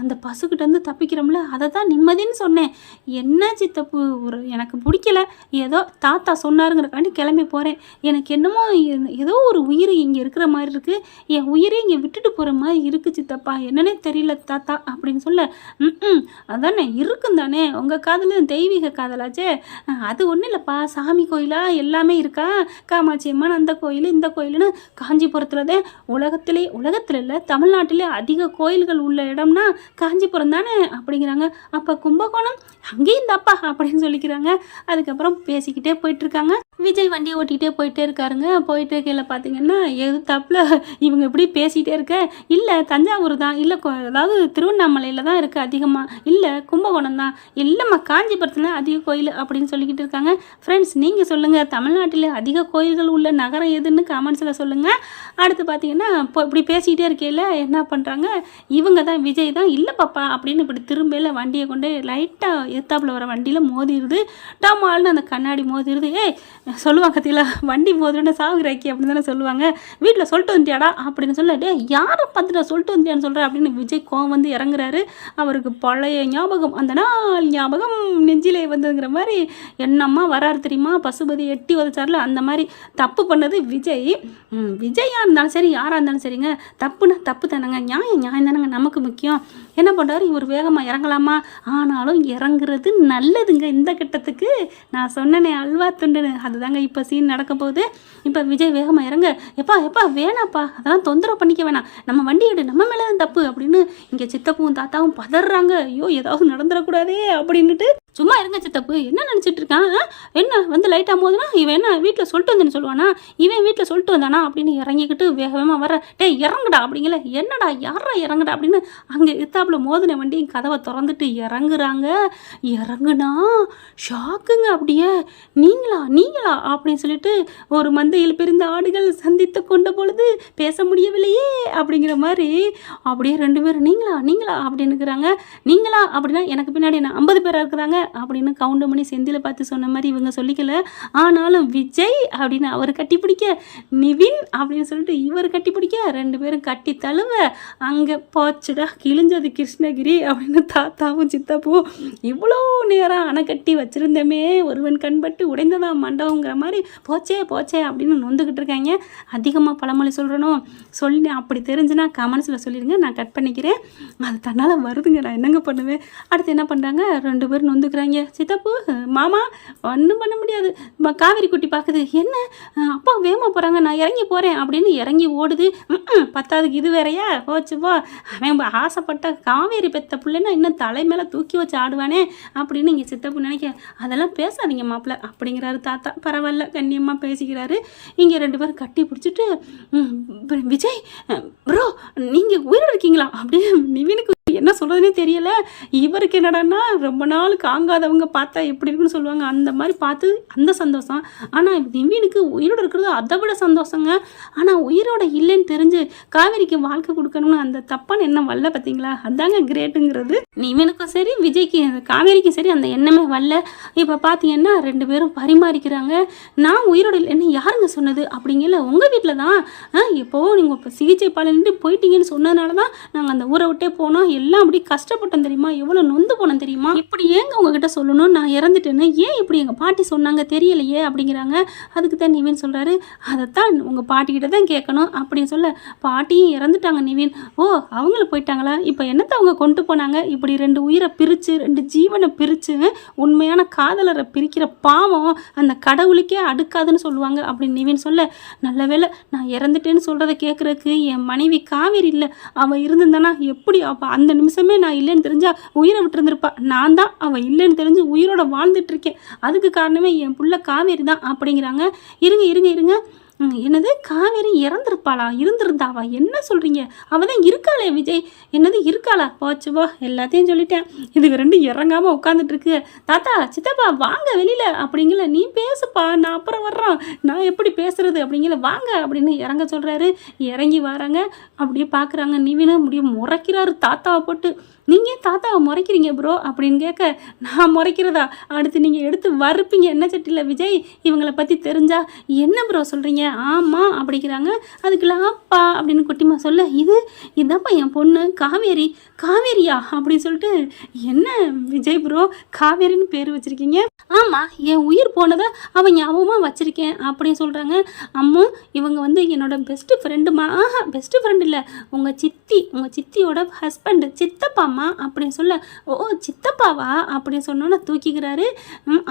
அந்த பசுக்கிட்டேருந்து தப்பிக்கிறோம்ல, அதை தான் நிம்மதின்னு சொன்னேன். என்ன சித்தப்பு, எனக்கு பிடிக்கல, ஏதோ தாத்தா சொன்னாருங்கிறக்காண்டி கிளம்பி போகிறேன். எனக்கு என்னமோ ஏதோ ஒரு உயிர் இங்கே இருக்கிற மாதிரி இருக்குது, என் உயிரே இங்கே விட்டுட்டு போகிற மாதிரி இருக்குது சித்தப்பா, என்னன்னே தெரியல தாத்தா அப்படின்னு சொல்ல, அதானே இருக்கும் தானே, உங்கள் காதல் தெய்வீக காதலாச்சே, அது ஒன்றும் இல்லைப்பா, சாமி கோயிலாக எல்லாமே இருக்கா, காமாட்சி அம்மன் அந்த கோயில் இந்த கோயில்னு. காஞ்சிபுரத்தில் தான் உலகத்தில் இல்லை தமிழ்நாட்டிலே அதிக கோயில்கள் உள்ள இடம்னா காஞ்சிபுரம் தானே அப்படிங்கிறாங்க. அப்போ கும்பகோணம் அங்கேயும் தப்பா அப்படின்னு சொல்லிக்கிறாங்க. அதுக்கப்புறம் பேசிக்கிட்டே போயிட்டுருக்காங்க. விஜய் வண்டியை ஓட்டிகிட்டே போயிட்டே இருக்காருங்க. போயிட்டு இருக்கையில் பார்த்தீங்கன்னா எது தப்பில் இவங்க எப்படி பேசிகிட்டே இருக்க, இல்லை தஞ்சாவூர் தான், இல்லை அதாவது திருவண்ணாமலையில் தான் இருக்குது அதிகமாக, இல்லை கும்பகோணம் தான், இல்லைம்மா காஞ்சிபுரத்தில் அதிக கோயில் அப்படின்னு சொல்லிக்கிட்டு இருக்காங்க. ஃப்ரெண்ட்ஸ் நீங்கள் சொல்லுங்கள், தமிழ்நாட்டில் அதிக கோயில்கள் உள்ள நகரம் எதுன்னு கமெண்ட்ஸில் சொல்லுங்கள். அடுத்து பார்த்தீங்கன்னா இப்படி பேசிக்கிட்டே இருக்கையில் என்ன பண்ணுறாங்க, இவங்க தான் விஜய் தான், இல்லை பாப்பா அப்படின்னு இப்படி திரும்பல வண்டியை கொண்டு லைட்டாக எத்தாப்பில் வர வண்டியில் மோதிடுது. டாமால்னு அந்த கண்ணாடி மோதிடுது. சொல்லுவாங்க கத்தியில் வண்டி மோதிருன்னு சாகுறாக்கி அப்படின்னு தானே சொல்லுவாங்க. வீட்டில் சொல்லிட்டு வந்துட்டியாடா அப்படின்னு சொல்ல, யாரை பார்த்துட்டா சொல்லிட்டு வந்துட்டியான்னு சொல்கிற அப்படின்னு விஜய் கோவம் வந்து இறங்குறாரு. அவருக்கு பழைய ஞாபகம், அந்த நாள் ஞாபகம் நெஞ்சிலே வந்ததுங்கிற மாதிரி என்னம்மா வராரு தெரியுமா, பசுபதி எட்டி உதச்சார்ல, அந்த மாதிரி தப்பு பண்ணது விஜய். விஜயாக இருந்தாலும் சரி யாராக இருந்தாலும் சரிங்க, தப்புன்னா தப்பு தானேங்க, நியாயம் தானேங்க நமக்கு முக்கியம். என்ன பண்ணுறாரு இவர், வேகமாக இறங்கலாமா, ஆனாலும் இறங்குறது நல்லதுங்க இந்த கட்டத்துக்கு. நான் சொன்னேனே அல்வா துண்டுன்னு, அதுதாங்க இப்போ சீன் நடக்க போகுது. இப்போ விஜய் வேகமாக இறங்க, எப்பா வேணாப்பா, அதெல்லாம் தொந்தரவு பண்ணிக்க வேணாம், நம்ம வண்டி எடு, நம்ம மேலே தான் தப்பு அப்படின்னு இங்கே சித்தப்பும் தாத்தாவும் பதறாங்க. ஐயோ ஏதாவது நடந்துடக்கூடாதே அப்படின்னுட்டு. சும்மா இருங்க சித்தப்பு, என்ன நினச்சிட்டு இருக்கான், என்ன வந்து லைட்டாக போதுனா இவன் என்ன வீட்டில் சொல்லிட்டு வந்தேன்னு சொல்லுவானா, இவன் வீட்டில் சொல்லிட்டு வந்தானா அப்படின்னு இறங்கிக்கிட்டு வேகமாக வர, இறங்குடா அப்படிங்கல, என்னடா யாரா இறங்குடா அப்படின்னு அங்கே இத்தாப்புல மோதின வண்டி கதவை திறந்துட்டு இறங்குறாங்க. இறங்குனா ஷாக்குங்க, அப்படியே நீங்களா அப்படின்னு சொல்லிட்டு, ஒரு மந்தையில் பிரிந்த ஆடுகள் சந்தித்து கொண்ட பொழுது பேச முடியவில்லையே அப்படிங்கிற மாதிரி அப்படியே ரெண்டு பேரும் நீங்களா அப்படின்னுக்குறாங்க. நீங்களா அப்படின்னா எனக்கு பின்னாடி என்ன 50 பேராக இருக்கிறாங்க அப்படின்னு கவுண்டமணி செந்தில பார்த்து சொன்ன மாதிரி இவங்க சொல்லிக்கல. ஆனாலும் விஜய் அப்படின்னு அவர் கட்டிப்பிடிக்க, நிவின் அப்படின்னு சொல்லிட்டு இவர் கட்டிப்பிடிக்க, ரெண்டு பேரும் கட்டி தழுவ, அங்கே போச்சுடா கிழிஞ்சது கிருஷ்ணகிரி அப்படின்னு தாத்தாவும் சித்தப்பும் இவ்வளோ நேரம் அணை கட்டி வச்சுருந்தமே, ஒருவன் கண்பட்டு உடைந்ததா மண்டபங்கிற மாதிரி போச்சே அப்படின்னு நொந்துக்கிட்டு இருக்காங்க. அதிகமாக பழமொழி சொல்கிறனும் சொல்லி அப்படி தெரிஞ்சுன்னா கமெண்ட்ஸில் சொல்லிடுங்க, நான் கட் பண்ணிக்கிறேன். அது தன்னால் வருதுங்க, நான் என்னங்க பண்ணுவேன். அடுத்து என்ன பண்ணுறாங்க, ரெண்டு பேரும் நொந்துக்கிறாங்க. சித்தப்பு மாமா ஒன்றும் பண்ண முடியாது, காவேரி குட்டி பார்க்குது, என்ன அப்பா வேகமாக போகிறாங்க, நான் இறங்கி போகிறேன் அப்படின்னு இறங்கி ஓடுது. பத்தாவதுக்கு இது வேறையா போச்சுப்போ, அவன் ஆசைப்பட்ட காவேரி பெத்த பிள்ளைன்னா இன்னும் தலை மேலே தூக்கி வச்சு ஆடுவானே அப்படின்னு இங்கே சித்தப்பு நினைக்க, அதெல்லாம் பேசாதீங்க மாப்பிள்ள அப்படிங்கிறாரு தாத்தா. பரவாயில்ல கண்ணியமாக பேசிக்கிறாரு. இங்கே ரெண்டு பேரும் கட்டி பிடிச்சிட்டு, விஜய் ப்ரோ நீங்கள் உயிரோடு இருக்கீங்களா அப்படின்னு நிவினுக்கு என்ன சொல்கிறதுனே தெரியலை. இவருக்கு என்னடான்னா ரொம்ப நாள் காங்காதவங்க பார்த்தா எப்படி இருக்குன்னு சொல்லுவாங்க, அந்த மாதிரி பார்த்து அந்த சந்தோஷம். ஆனால் நிவினுக்கு உயிரோடு இருக்கிறது அதை விட சந்தோஷங்க. ஆனால் உயிரோட இல்லைன்னு தெரிஞ்சு காவேரிக்கு வாழ்க்கை கொடுக்கணும்னு அந்த தப்பான எண்ணம் வரல பார்த்தீங்களா, அதாங்க கிரேட்டுங்கிறது. நிவினுக்கும் சரி விஜய்க்கு காவேரிக்கும் சரி அந்த எண்ணமே வரல. இப்போ பார்த்தீங்கன்னா ரெண்டு பேரும் பரிமாறிக்கிறாங்க. நான் உயிரோடு இல்லைன்னு யாருங்க சொன்னது அப்படிங்கல, உங்கள் வீட்டில் தான் எப்போது நீங்கள் இப்போ சிகிச்சை பலனிட்டு போயிட்டீங்கன்னு சொன்னதுனால தான் நாங்கள் அந்த ஊரை விட்டே போனோம், எல்லாம் அப்படி கஷ்டப்பட்டேன் தெரியுமா, எவ்வளோ நொந்து போனேன் தெரியுமா, இப்படி ஏங்க உங்ககிட்ட சொல்லணும் நான் இறந்துட்டேன்னு, ஏன் இப்படி எங்கள் பாட்டி சொன்னாங்க தெரியலையே அப்படிங்கிறாங்க. அதுக்கு தான் நிவின் சொல்கிறாரு, அதைத்தான் உங்கள் பாட்டிக்கிட்ட தான் கேட்கணும் அப்படின்னு சொல்ல, பாட்டியும் இறந்துட்டாங்க நிவின். ஓ, அவங்கள போயிட்டாங்களா, இப்போ என்னத்தை அவங்க கொண்டு போனாங்க, இப்படி 2 உயிரை பிரித்து 2 ஜீவனை பிரித்து உண்மையான காதலரை பிரிக்கிற பாவம் அந்த கடவுளுக்கே அடுக்காதுன்னு சொல்லுவாங்க அப்படின்னு நிவின் சொல்ல, நல்ல வேளை நான் இறந்துட்டேன்னு சொல்கிறத கேட்குறதுக்கு என் மனைவி காவேரி இல்லை, அவள் இருந்திருந்தானா எப்படி, அப்போ அந்த நிமிஷமே நான் இல்லைன்னு தெரிஞ்சா உயிரை விட்டுருந்துருப்பா. நான் தான் அவள் இல்லைன்னு தெரிஞ்சு உயிரோட வாழ்ந்துட்டு இருக்கேன், அதுக்கு காரணமே என் புள்ள காவேரி தான் அப்படிங்கிறாங்க. இருங்க இருங்க இருங்க, என்னது காவேரி இறந்துருப்பாளா, இருந்திருந்தாவா, என்ன சொல்கிறீங்க, அவள் தான் இருக்காளே விஜய், என்னது இருக்காளா, போச்சுவோ எல்லாத்தையும் சொல்லிட்டேன். இதுக்கு 2 இறங்காமல் உட்காந்துட்ருக்கு. தாத்தா சித்தப்பா வாங்க வெளியில் அப்படிங்கல, நீ பேசுப்பா நான் அப்புறம் வர்றோம், நான் எப்படி பேசுறது அப்படிங்கல, வாங்க அப்படின்னு இறங்க சொல்கிறாரு. இறங்கி வராங்க, அப்படியே பார்க்குறாங்க. நிவினை முடியும் முறைக்கிறாரு தாத்தாவை போட்டு. நீங்கள் தாத்தாவை முறைக்கிறீங்க ப்ரோ அப்படின்னு கேட்க, நான் முறைக்கிறதா, அடுத்து நீங்கள் எடுத்து வறுப்பீங்க என்ன சட்டியில் விஜய், இவங்களை பற்றி தெரிஞ்சா, என்ன ப்ரோ சொல்கிறீங்க, ஆமாம் அப்படிங்கிறாங்க. அதுக்குள்ள அப்பா அப்படின்னு குட்டிமா சொல்ல, இதான்ப்பா என் பொண்ணு காவேரி. காவேரியா அப்படின்னு சொல்லிட்டு, என்ன விஜய் ப்ரோ காவேரின்னு பேர் வச்சுருக்கீங்க, ஆமாம் என் உயிர் போனதை அவன் ஞாபகமாக வச்சுருக்கேன் அப்படின்னு சொல்கிறாங்க. அம்மா இவங்க வந்து என்னோட பெஸ்ட்டு ஃப்ரெண்டுமா. ஆஹா, பெஸ்ட்டு ஃப்ரெண்டு இல்லை, உங்கள் சித்தியோட ஹஸ்பண்டு, சித்தப்பாம்மா அப்படின்னு சொல்ல, ஓ சித்தப்பாவா அப்படின்னு சொன்னோன்னே தூக்கிக்கிறாரு.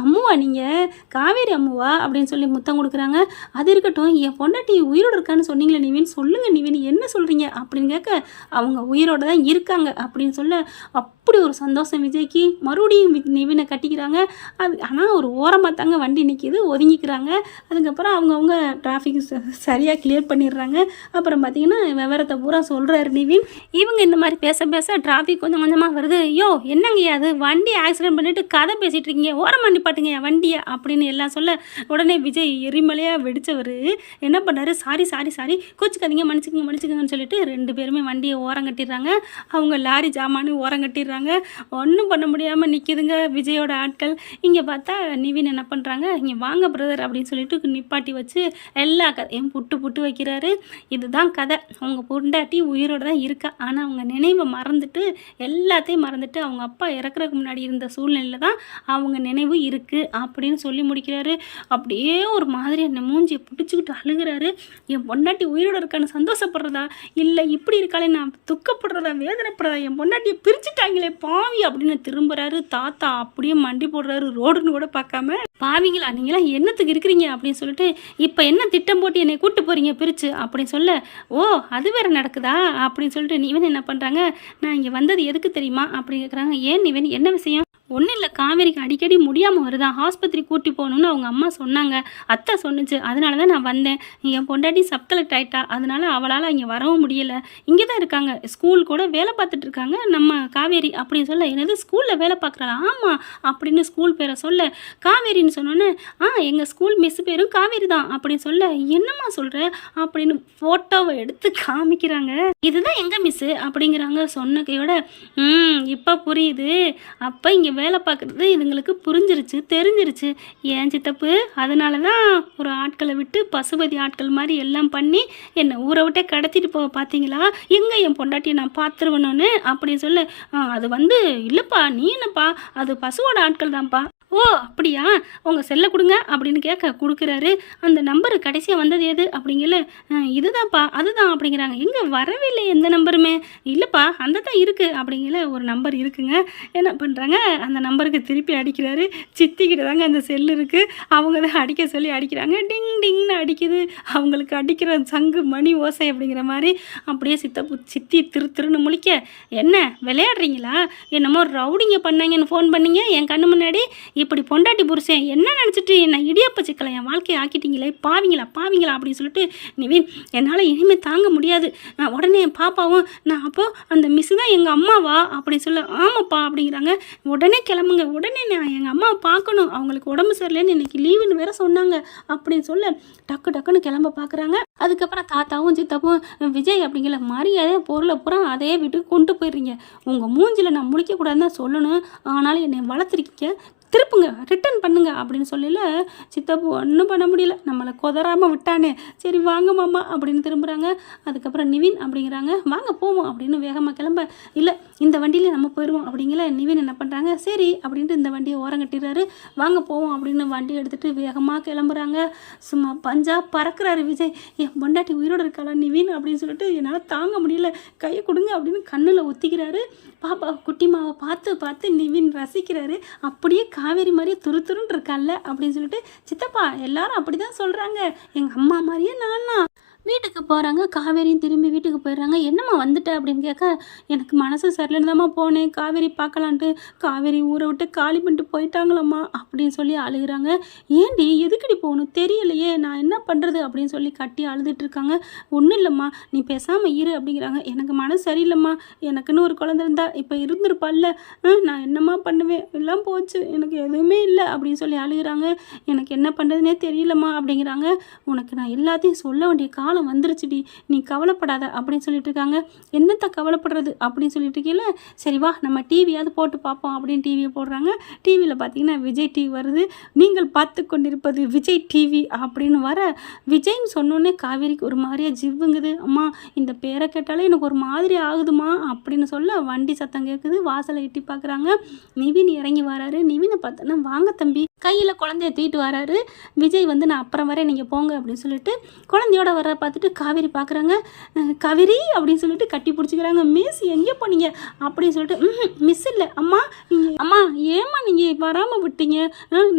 அம்முவா நீங்கள், காவேரி அம்முவா அப்படின்னு சொல்லி முத்தம் கொடுக்குறாங்க. அது இருக்கட்டும், என் பொண்டாட்டி உயிரோடு இருக்கான்னு சொன்னீங்களே நிவின், சொல்லுங்கள் நிவின் என்ன சொல்கிறீங்க அப்படின்னு கேட்க, அவங்க உயிரோடு தான் இருக்காங்க அப்படின்னு சொல்ல, அப்படி ஒரு சந்தோஷம் விஜய்க்கு. மறுபடியும் நிவினை கட்டிக்கிறாங்க. அது ஆனால் ஒரு ஓரமாக தாங்க வண்டி நிற்கிது, ஒதுங்கிக்கிறாங்க. அதுக்கப்புறம் அவங்கவுங்க டிராஃபிக் சரியாக கிளியர் பண்ணிடுறாங்க. அப்புறம் பார்த்திங்கன்னா விவரத்தை பூரா சொல்கிறாரு நிவின். இவங்க இந்த மாதிரி பேச பேச டிராஃபிக் கொஞ்சம் கொஞ்சமாக வருது. யோ என்னங்கய்யா அது, வண்டி ஆக்சிடென்ட் பண்ணிவிட்டு கதை பேசிகிட்டு இருக்கீங்க, ஓரமாக நிப்பாட்டுங்க வண்டியை அப்படின்னு எல்லாம் சொல்ல, உடனே விஜய் எரிமலையாக வெடித்தவர் என்ன பண்ணார், சாரி சாரி சாரி கோச்சுக்காதீங்க, மன்னிச்சுக்கோங்கன்னு சொல்லிட்டு 2 பேருமே வண்டியை ஓரம் கட்டிடுறாங்க. அவங்க லாரி ஜாமானு ஓரம் கட்டிடுறாங்க. ஒன்றும் பண்ண முடியாமல் நிற்கிதுங்க விஜயோட ஆட்கள். இங்கே பார்த்தா நிவின் என்ன பண்ணுறாங்க, இங்கே வாங்க பிரதர் அப்படின்னு சொல்லிட்டு நிப்பாட்டி வச்சு எல்லா கதையும் புட்டு வைக்கிறாரு. இதுதான் கதை, அவங்க பொண்டாட்டி உயிரோடு தான் இருக்கா, ஆனால் அவங்க நினைவை மறந்துட்டு எல்லாத்தையும் மறந்துட்டு அவங்க அப்பா இறக்குறதுக்கு முன்னாடி இருந்த சூழ்நிலையில் தான் அவங்க நினைவு இருக்குது அப்படின்னு சொல்லி முடிக்கிறாரு. அப்படியே ஒரு மாதிரி என்னை மூஞ்சியை பிடிச்சிக்கிட்டு அழுகிறாரு. என் பொண்டாட்டி உயிரோடு இருக்கான்னு சந்தோஷப்படுறதா, இல்லை இப்படி இருக்காளே நான் துக்கப்படுறதா, வேதனைப்படுறதா, என் பொண்டாட்டியை பிரிச்சுட்டாங்களே பாவி அப்படின்னு திரும்புறாரு. தாத்தா அப்படியே மண்டி போடுறாரு, ரோடுன்னு கூட பார்க்காம, பாவிங்களா நீங்களாம் என்னத்துக்கு இருக்கிறீங்க அப்படின்னு சொல்லிட்டு, இப்போ என்ன திட்டம் போட்டு என்னை கூட்டு போகிறீங்க பிரித்து அப்படின்னு சொல்ல, ஓ அது வேறு நடக்குதா அப்படின்னு சொல்லிட்டு நிவன் என்ன பண்ணுறாங்க, நான் இங்கே வந்தது எதுக்கு தெரியுமா அப்படி கேட்குறாங்க. ஏன் நிவன் என்ன விஷயம், ஒன்றும் இல்லை காவேரிக்கு அடிக்கடி முடியாமல் வருதான், ஆஸ்பத்திரி கூட்டி போகணுன்னு அவங்க அம்மா சொன்னாங்க, அத்தை சொன்னிச்சு, அதனால தான் நான் வந்தேன். என் பொண்டாட்டி சப் கலெக்ட் ஆகிட்டா, அதனால் அவளால் இங்கே வரவும் முடியலை, இங்கே தான் இருக்காங்க, ஸ்கூல் கூட வேலை பார்த்துட்டு இருக்காங்க நம்ம காவேரி அப்படின்னு சொல்ல, என்னது ஸ்கூலில் வேலை பார்க்குறாளா, ஆமாம் அப்படின்னு ஸ்கூல் பேரை சொல்ல, காவேரின்னு சொன்னோன்னே, எங்கள் ஸ்கூல் மிஸ் பேரும் காவேரி தான் அப்படின்னு சொல்ல, என்னம்மா சொல்கிற அப்படின்னு ஃபோட்டோவை எடுத்து காமிக்கிறாங்க. இதுதான் எங்கள் மிஸ்ஸு அப்படிங்கிறாங்க. சொன்ன கையோட இப்போ புரியுது, அப்போ இங்கே வேலை பார்க்குறது இதுங்களுக்கு புரிஞ்சிருச்சு, தெரிஞ்சிருச்சு. ஏன் சித்தப்பு, அதனால தான் ஒரு ஆட்களை விட்டு பசுபதி ஆட்கள் மாதிரி எல்லாம் பண்ணி என்னை ஊரை விட்டே கடத்திட்டு போக பார்த்தீங்களா, எங்கே என் பொண்டாட்டியை நான் பார்த்துருவேணுன்னு அப்படின்னு சொல்ல, அது வந்து இல்லைப்பா, நீ என்னப்பா, அது பசுவோட ஆட்கள் தான்ப்பா. ஓ அப்படியா, உங்கள் செல்லை கொடுங்க அப்படின்னு கேட்க கொடுக்குறாரு. அந்த நம்பரு கடைசியாக வந்தது எது அப்படிங்கல, இதுதான்ப்பா அதுதான் அப்படிங்கிறாங்க. எங்கே வரவே இல்லை எந்த நம்பருமே, இல்லைப்பா அந்த தான் இருக்குது அப்படிங்கல, ஒரு நம்பர் இருக்குங்க. என்ன பண்ணுறாங்க, அந்த நம்பருக்கு திருப்பி அடிக்கிறாரு. சித்திக்கிட்ட தாங்க அந்த செல்லு இருக்குது, அவங்க தான் அடிக்க சொல்லி அடிக்கிறாங்க. டிங் டிங்னு அடிக்குது, அவங்களுக்கு அடிக்கிற சங்கு மணி ஓசை அப்படிங்கிற மாதிரி. அப்படியே சித்தி திருன்னு முழிக்க, என்ன விளையாடுறீங்களா, என்னமோ ரவுடிங்க பண்ணாங்கன்னு ஃபோன் பண்ணீங்க என் கண்ணு முன்னாடி, இப்படி பொண்டாட்டி புருஷன் என்ன நினச்சிட்டு என்னை இடியப்ப சிக்கலை என் வாழ்க்கையை ஆக்கிட்டீங்களே, பாவிங்களா அப்படின்னு சொல்லிட்டு, நிவின் என்னால் இனிமேல் தாங்க முடியாது. உடனே என் பாப்பாவும், நான் அப்போது அந்த மிஸ் தான் எங்கள் அம்மாவா அப்படின்னு சொல்ல, ஆமாப்பா அப்படிங்கிறாங்க. உடனே கிளம்புங்க, உடனே நான் எங்கள் அம்மாவை பார்க்கணும், அவங்களுக்கு உடம்பு சரியில்லைன்னு இன்றைக்கி லீவுன்னு வேற சொன்னாங்க அப்படின்னு சொல்ல, டக்குன்னு கிளம்ப பார்க்குறாங்க. அதுக்கப்புறம் தாத்தாவும் சித்தாவும், விஜய் அப்படிங்கிற மரியாதை பொருளை பூரா அதே வீட்டுக்கு கொண்டு போயிடுறீங்க, உங்கள் மூஞ்சில் நான் முழிக்கக்கூடாதுன்னு தான் சொல்லணும், ஆனாலும் என்னை வளர்த்துருக்கீங்க, திருப்புங்க, ரிட்டர்ன் பண்ணுங்க அப்படின்னு சொல்லல சித்தப்பு ஒன்றும் பண்ண முடியல. நம்மளை கொதறாமல் விட்டானே, சரி வாங்க மாமா அப்படின்னு திரும்புகிறாங்க. அதுக்கப்புறம் நிவின் அப்படிங்கிறாங்க, வாங்க போவோம் அப்படின்னு வேகமாக கிளம்ப, இல்லை இந்த வண்டியிலே நம்ம போயிடுவோம் அப்படிங்கிற நிவின் என்ன பண்ணுறாங்க, சரி அப்படின்ட்டு இந்த வண்டியை ஓரம் கட்டிடுறாரு. வாங்க போவோம் அப்படின்னு வண்டி எடுத்துகிட்டு வேகமாக கிளம்புறாங்க. சும்மா பஞ்சா பறக்கிறாரு விஜய். என் பொண்டாட்டி உயிரோடு இருக்காளா நிவின் அப்படின்னு சொல்லிட்டு என்னால் தாங்க முடியல, கையை கொடுங்க அப்படின்னு கண்ணில் ஒத்திக்கிறாரு. பாப்பா குட்டிமாவை பார்த்து பார்த்து நிவின் ரசிக்கிறாரு. அப்படியே காவேரி மாதிரியே துருத்துருன்னு இருக்கால்ல அப்படின்னு சொல்லிட்டு, சித்தப்பா எல்லாரும் அப்படி தான் சொல்கிறாங்க, எங்கள் அம்மா மாதிரியே நானா. வீட்டுக்கு போகிறாங்க. காவேரியும் திரும்பி வீட்டுக்கு போயிடுறாங்க. என்னம்மா வந்துட்ட அப்படின்னு கேட்க, எனக்கு மனசு சரியில்லைன்னு தாம்மா போனேன் காவேரி பார்க்கலான்ட்டு, காவேரி ஊரை விட்டு காலி பண்ணிட்டு போயிட்டாங்களம்மா அப்படின்னு சொல்லி அழுகிறாங்க. ஏண்டி எதுக்கடி போகணும் தெரியலையே, நான் என்ன பண்ணுறது அப்படின்னு சொல்லி கட்டி அழுதுட்டுருக்காங்க. ஒன்றும் இல்லைம்மா நீ பேசாமல் இரு அப்படிங்கிறாங்க. எனக்கு மனசு சரியில்லைம்மா, எனக்குன்னு ஒரு குழந்தை இருந்தா இப்போ இருந்திருப்பால்ல, நான் என்னம்மா பண்ணுவேன், எல்லாம் போச்சு, எனக்கு எதுவுமே இல்லை அப்படின்னு சொல்லி அழுகிறாங்க. எனக்கு என்ன பண்ணுறதுனே தெரியலம்மா அப்படிங்கிறாங்க. உனக்கு நான் எல்லாத்தையும் சொல்ல வேண்டிய காலம் வந்துருச்சுடி, நீ கவலைப்படாத அப்படின்னு சொல்லிட்டு இருக்காங்க. என்னத்த கவலைப்படுறது அப்படின்னு சொல்லிட்டு இருக்கீங்கள, சரி வா நம்ம டிவியாவது போட்டு பார்ப்போம் அப்படின்னு டிவியை போடுறாங்க. டிவியில் பார்த்தீங்கன்னா விஜய் டிவி வருது. நீங்கள் பார்த்து கொண்டிருப்பது விஜய் டிவி அப்படின்னு வர, விஜய்ன்னு சொன்னோன்னே காவேரிக்கு ஒரு மாதிரியா ஜிவ்வுங்குது. அம்மா இந்த பேரை கேட்டாலே எனக்கு ஒரு மாதிரி ஆகுதுமா அப்படின்னு சொல்ல, வண்டி சத்தம் கேட்குது. வாசலை எட்டி பார்க்குறாங்க. நிவின் இறங்கி வராரு. நிவினை பார்த்தோன்னா, வாங்க தம்பி, கையில் குழந்தைய தூக்கிட்டு வராரு. விஜய் வந்து நான் அப்புறம் வரேன் நீங்கள் போங்க அப்படின்னு சொல்லிட்டு குழந்தையோட வர பார்த்துட்டு காவேரி பார்க்குறாங்க. காவேரி அப்படின்னு சொல்லிட்டு கட்டி பிடிச்சிக்கிறாங்க. மிஸ் எங்கே போனீங்க அப்படின்னு சொல்லிட்டு, மிஸ் இல்லை அம்மா, அம்மா ஏம்மா நீங்கள் வராமல் விட்டீங்க,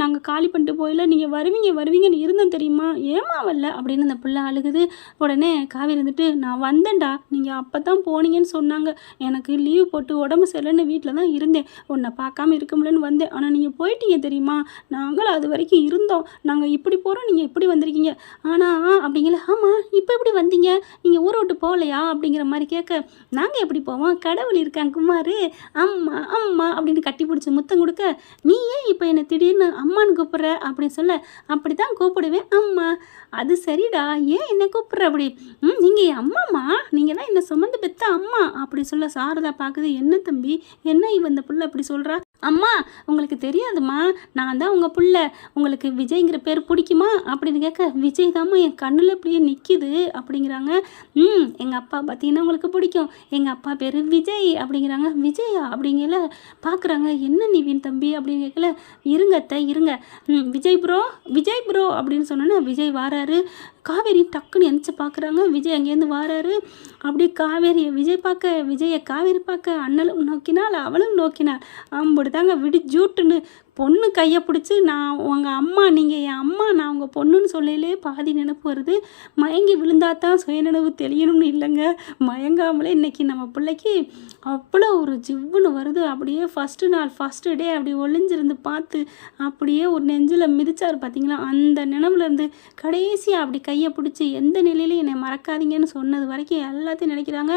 நாங்கள் காலி பண்ணிட்டு போயில, நீங்கள் வருவீங்கன்னு இருந்தேன் தெரியுமா, ஏமா வரல அப்படின்னு அந்த பிள்ளை அழுகுது. உடனே காவேரி வந்துட்டு, நான் வந்தேன்டா, நீங்கள் அப்போ தான் போனீங்கன்னு சொன்னாங்க, எனக்கு லீவ் போட்டு உடம்பு சரியில்லைன்னு வீட்டில் தான் இருந்தேன், உன்னை பார்க்காம இருக்க முடியலன்னு வந்தேன், ஆனால் நீங்கள் போயிட்டீங்க தெரியுமா, நாங்களும் அது வரைக்கும் இருந்தோம், நாங்கள் இப்படி போகிறோம் நீங்கள் இப்படி வந்திருக்கீங்க, ஆனால் அப்படிங்கல, ஆமாம் இப்போ எப்படி வந்தீங்க, நீங்கள் ஊரை விட்டு போகலையா அப்படிங்கிற மாதிரி கேட்க, நாங்கள் எப்படி போவோம், கடவுள் இருக்காங்க குமார், அம்மா அம்மா அப்படின்னு கட்டி பிடிச்சி முத்தம் கொடுக்க, நீ ஏன் இப்போ என்னை திடீர்னு அம்மான்னு கூப்பிட்ற அப்படின்னு சொல்ல, அப்படி தான் கூப்பிடுவேன் அம்மா, அது சரிடா, ஏன் என்ன கூப்பிட்ற அப்படி, நீங்கள் என் அம்மாம்மா, நீங்கள் தான் என்னை சுமந்து பெற்ற அம்மா அப்படி சொல்ல, சாரதா பார்க்குது, என்ன தம்பி என்ன இவன் இந்த புள்ள அப்படி சொல்கிறா, அம்மா உங்களுக்கு தெரியாதும்மா, நான் தான் உங்கள் புள்ள, உங்களுக்கு விஜய்ங்கிற பேர் பிடிக்குமா அப்படின்னு கேட்க, விஜய் தாம்மா என் கண்ணில் அப்படியே நிற்கிது அப்படிங்கிறாங்க. எங்கள் அப்பா பார்த்தீங்கன்னா உங்களுக்கு பிடிக்கும், எங்கள் அப்பா பேர் விஜய் அப்படிங்கிறாங்க. விஜயா அப்படிங்கல பார்க்குறாங்க. என்ன நிவின் தம்பி அப்படின்னு கேட்கல, இருங்க அத்தை இருங்க, விஜய் ப்ரோ அப்படின்னு சொன்னோன்னா விஜய் வாராரு. காவேரி டக்குன்னு எந்திச்சு பார்க்குறாங்க. விஜய் அங்கேருந்து வாராரு. அப்படியே காவேரியை விஜய் பார்க்க, விஜயை காவேரி பார்க்க, அண்ணலும் நோக்கினாள் அவளும் நோக்கினாள். தாங்க விடி ஜூட்டுன்னு பொண்ணு கையை பிடிச்சி, நான் உங்கள் அம்மா, நீங்கள் என் அம்மா, நான் உங்கள் பொண்ணுன்னு சொல்லலே பாதி நினப்பு வருது. மயங்கி விழுந்தாதான் சுயநினைவு தெரியணும்னு இல்லைங்க, மயங்காமலே இன்றைக்கி நம்ம பிள்ளைக்கு அவ்வளோ ஒரு ஜிவ்வுன்னு வருது. அப்படியே ஃபஸ்ட்டு நாள் ஃபஸ்ட்டு டே அப்படி ஒளிஞ்சிருந்து பார்த்து அப்படியே ஒரு நெஞ்சில் மிதிச்சார் பார்த்தீங்களா, அந்த நினைவுலேருந்து கடைசியாக அப்படி கையை பிடிச்சி எந்த நிலையிலையும் என்னை மறக்காதீங்கன்னு சொன்னது வரைக்கும் எல்லாத்தையும் நினைக்கிறாங்க.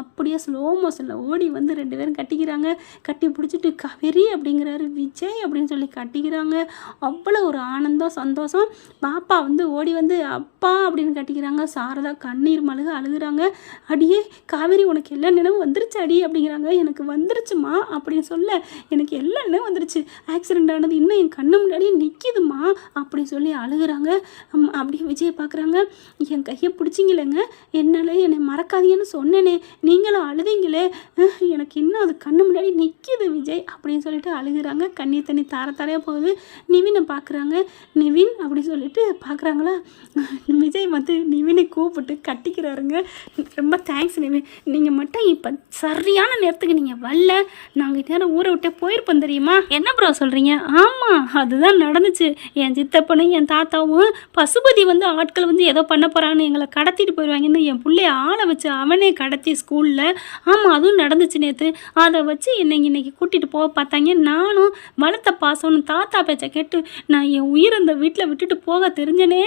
அப்படியே ஸ்லோ மோஷனில் ஓடி வந்து 2 பேரும் கட்டிக்கிறாங்க. கட்டி பிடிச்சிட்டு காவேரி அப்படிங்கிறாரு, விஜய் அப்படின்னு சொல்லி கட்டிக்கிறாங்க. அவ்வளோ ஒரு ஆனந்தம் சந்தோஷம். பாப்பா வந்து ஓடி வந்து அப்பா அப்படின்னு கட்டிக்கிறாங்க. சாரதா கண்ணீர் மழுக அழுகுறாங்க. அடியே காவேரி உனக்கு எல்லா நினைவு வந்துருச்சு அடி அப்படிங்கிறாங்க. எனக்கு வந்துருச்சுமா அப்படின்னு சொல்ல, எனக்கு எல்லா நினைவு வந்துருச்சு, ஆக்சிடெண்ட் ஆனது இன்னும் என் கண்ணு முன்னாடியே நிற்கிதுமா அப்படின்னு சொல்லி அழுகுறாங்க. அப்படியே விஜயை பார்க்குறாங்க. என் கையை பிடிச்சிங்களேங்க, என்னால் என்னை மறக்காதீங்கன்னு சொன்னேனே, நீங்களும் அழுதீங்களே, எனக்கு இன்னும் அது கண்ணு முன்னாடி நிற்கிது விஜய் அப்படின்னு சொல்லிட்டு அழுகுறாங்க. கண்ணீர் தண்ணி தாரையாக போகுது. நிவினை பார்க்குறாங்க. நிவின் அப்படி சொல்லிட்டு பார்க்குறாங்களா, விஜய் வந்து நிவினை கூப்பிட்டு கட்டிக்கிறாருங்க. ரொம்ப தேங்க்ஸ் நிவின், நீங்கள் மட்டும் இப்போ சரியான நேரத்துக்கு நீங்கள் வரல, நாங்கள் நேரம் ஊரை விட்டே போயிருப்போம் தெரியுமா. என்ன ப்ரோ சொல்கிறீங்க? ஆமாம் அதுதான் நடந்துச்சு. என் சித்தப்பனும் என் தாத்தாவும் பசுபதி வந்து ஆட்கள் வந்து ஏதோ பண்ண போகிறான்னு எங்களை கடத்திட்டு போயிடுவாங்கன்னு என் பிள்ளைய ஆளை வச்சு அவனே கடத்தி ஸ்கூலில். ஆமாம் அதுவும் நடந்துச்சு நேற்று. அதை வச்சு என்னை இன்னைக்கு கூட்டிகிட்டு போக பார்த்தாங்க. நானும் வளர்த்த பாசம்னு தாத்தா பேச்சை கேட்டு நான் என் உயிர் அந்த வீட்டில் விட்டுட்டு போக தெரிஞ்சனே,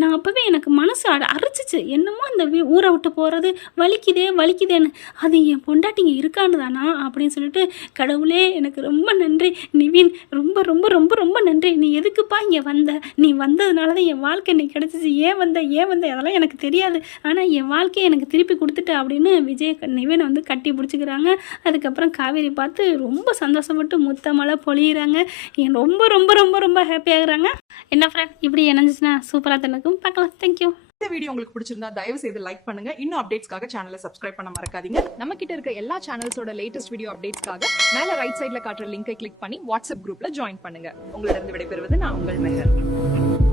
நான் அப்போவே எனக்கு மனசு அரைச்சிச்சு, என்னமோ அந்த ஊரை விட்டு போகிறது வலிக்குதேன்னு. அது என் பொண்டாட்டிங்க இருக்கான்னு தானா அப்படின்னு சொல்லிட்டு, கடவுளே எனக்கு ரொம்ப நன்றி நிவின், ரொம்ப ரொம்ப ரொம்ப ரொம்ப நன்றி. நீ எதுக்குப்பா இங்கே வந்த, நீ வந்ததுனால தான் என் வாழ்க்கை இன்னைக்கு கிடச்சிச்சு. ஏன் வந்த அதெல்லாம் எனக்கு தெரியாது, ஆனால் என் வாழ்க்கையை எனக்கு திருப்பி கொடுத்துட்டு அப்படின்னு விஜய் நிவினை வந்து கட்டி பிடிச்சிக்கிறாங்க. அதுக்கப்புறம் காவேரி பார்த்து ரொம்ப சந்தோஷப்பட்டு முத்தமலை பொழியிறாங்க. என் ரொம்ப ரொம்ப ரொம்ப ரொம்ப ஹாப்பி ஆகுறாங்க. என்ன ஃப்ரெண்ட் இப்படி இணைஞ்சிச்சுன்னா சூப்பராக தான் இருக்கும். பார்க்கலாம். தேங்க்யூ. இந்த வீடியோ உங்களுக்கு பிடிச்சிருந்தா தயவு செய்து லைக் பண்ணுங்க. இன்னும் அப்டேட்ஸ்க்காக சேனலை சப்ஸ்கிரைப் பண்ண மறக்காதீங்க. நம்ம கிட்ட இருக்க எல்லா சேனல்ஸோட லேட்டஸ்ட் வீடியோ அப்டேட்ஸ்க்காக மேல ரைட் சைடுல காட்டுற லிங்கை கிளிக் பண்ணி வாட்ஸ்அப் குரூப்ல ஜாயின் பண்ணுங்க. உங்களிடம் விடைபெறுவது நான் உங்கள் மெஹர்.